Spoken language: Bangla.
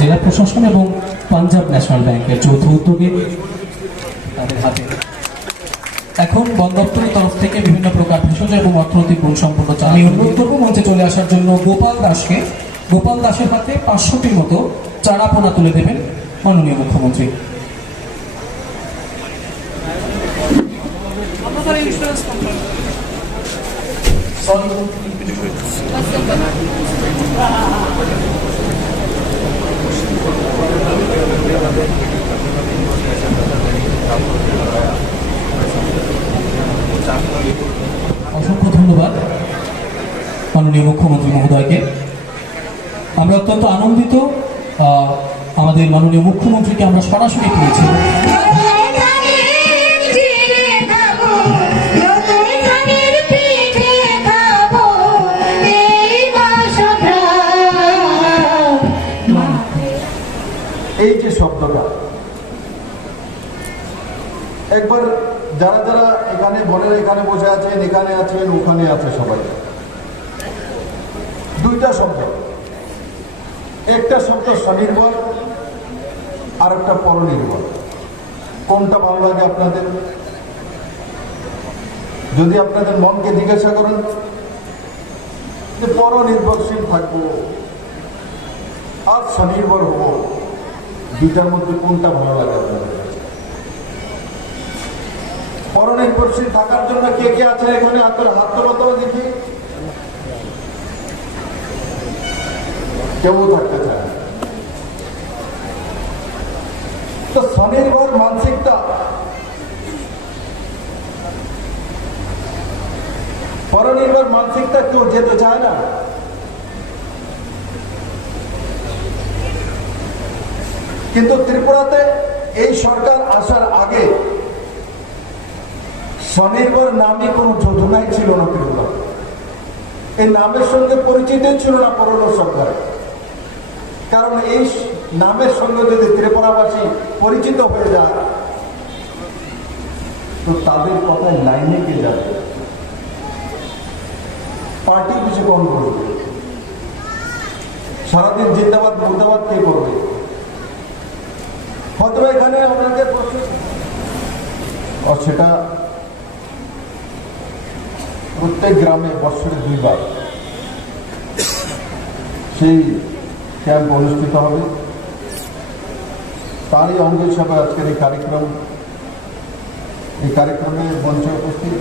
জেলা প্রশাসন এবং পাঞ্জাব ন্যাশনাল ব্যাংকের যৌথ উদ্যোগে তাদের হাতে এখন বন দপ্তরের তরফ থেকে বিভিন্ন প্রকার ভেষজ এবং অর্থনৈতিক গুণ সম্পন্ন চা। আমি অনুরোধ করবো মঞ্চে চলে আসার জন্য গোপাল দাসকে। গোপাল দাসের হাতে 500টির মতো চারাপোনা তুলে দেবেন মাননীয় মুখ্যমন্ত্রী। অসংখ্য ধন্যবাদ মাননীয় মুখ্যমন্ত্রী মহোদয়কে। আমরা অত্যন্ত আনন্দিত আমাদের মাননীয় মুখ্যমন্ত্রীকে আমরা সরাসরি পেয়েছি। এই যে শব্দটা একবার যারা যারা এখানে বোনেরা এখানে বসে আছেন, এখানে আছেন, ওখানে আছে, সবাই দুইটা শব্দ, একটা শব্দ স্বনির্ভর আর একটা পরনির্ভর। কোনটা ভালো লাগে আপনাদের? যদি আপনাদের মনকে জিজ্ঞাসা করেন যে পরনির্ভরশীল থাকবো আর স্বনির্ভর হবো, দুইটার মধ্যে কোনটা ভালো লাগে আপনাদের? পরনির্ভরশীল থাকার জন্য কে কে আছেন এখানে? আপনার হাত তো দেখি। কেউ থাকতে চায়। তো স্বনির্ভর মানসিকতা, পরনির্ভর মানসিকতা কেউ যেতে চায় না। কিন্তু ত্রিপুরাতে এই সরকার আসার আগে স্বনির্ভর নামে কোনো যোজনাই ছিল না। ত্রিপুরা এই নামের সঙ্গে পরিচিত ছিল না পরলো সরকার। কারণ এই নামের সঙ্গে যদি ত্রিপুরাবাসী পরিচিত হয়ে যায় তো তাদের কথায় লাইনে কে যাবে? পার্টি কিছু কম করবে, সারাদিন জিন্দাবাদ মুর্দাবাদ কে করবে? হয়তো এখানে আপনাদের আর সেটা প্রত্যেক গ্রামে বছরে 2 বার সেই ক্যাম্প অনুষ্ঠিত হবে। তারই অঙ্গ হিসাবে আজকের এই কার্যক্রমে মঞ্চে উপস্থিত